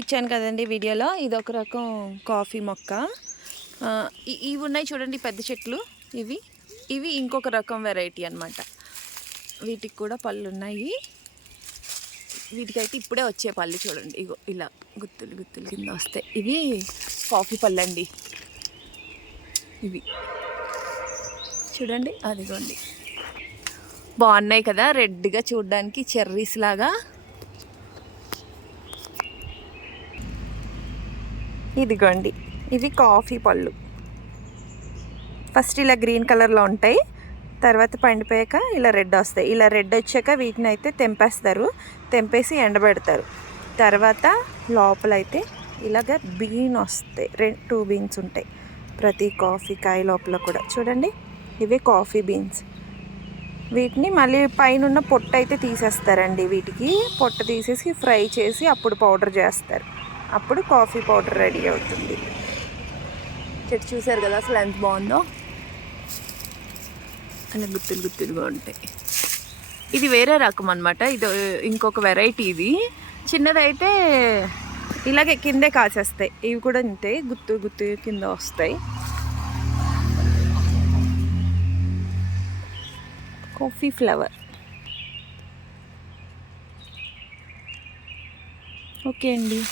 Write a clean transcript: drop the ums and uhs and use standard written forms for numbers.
ఇచ్చాను కదండి వీడియోలో. ఇది ఒక రకం కాఫీ మొక్క. ఇవి ఉన్నాయి చూడండి పెద్ద చెట్లు. ఇవి ఇవి ఇంకొక రకం వెరైటీ అన్నమాట. వీటికి కూడా పళ్ళు ఉన్నాయి. వీటికైతే ఇప్పుడే వచ్చే పళ్ళు చూడండి. ఇగో ఇలా గుత్తులు గుత్తులు కింద వస్తాయి. ఇవి కాఫీ పళ్ళు అండి. ఇవి చూడండి, అదిగోండి, బాగున్నాయి కదా, రెడ్గా చూడడానికి చెర్రీస్ లాగా. ఇదిగోండి, ఇవి కాఫీ పళ్ళు. ఫస్ట్ ఇలా గ్రీన్ కలర్లో ఉంటాయి, తర్వాత పండిపోయాక ఇలా రెడ్ వస్తాయి. ఇలా రెడ్ వచ్చాక వీటిని అయితే తెంపేస్తారు, తెంపేసి ఎండబెడతారు. తర్వాత లోపలైతే ఇలాగ బీన్ వస్తాయి, 2 బీన్స్ ఉంటాయి ప్రతి కాఫీ కాయ లోపల కూడా. చూడండి, ఇవి కాఫీ బీన్స్. వీటిని మళ్ళీ పైన పొట్టు అయితే తీసేస్తారండి. వీటికి పొట్టు తీసేసి ఫ్రై చేసి అప్పుడు పౌడర్ చేస్తారు. అప్పుడు కాఫీ పౌడర్ రెడీ అవుతుంది. చెట్టు చూసారు కదా అసలు ఎంత బాగుందో. అలా గుత్తులు గుత్తులుగా ఉంటాయి. ఇది వేరే రకం అనమాట. ఇది ఇంకొక వెరైటీ. ఇది చిన్నదైతే ఇలాగే కిందే కాసేస్తాయి. ఇవి కూడా ఇంతే, గుత్తు గుత్తు కింద వస్తాయి. Coffee flower. ఓకే అండి.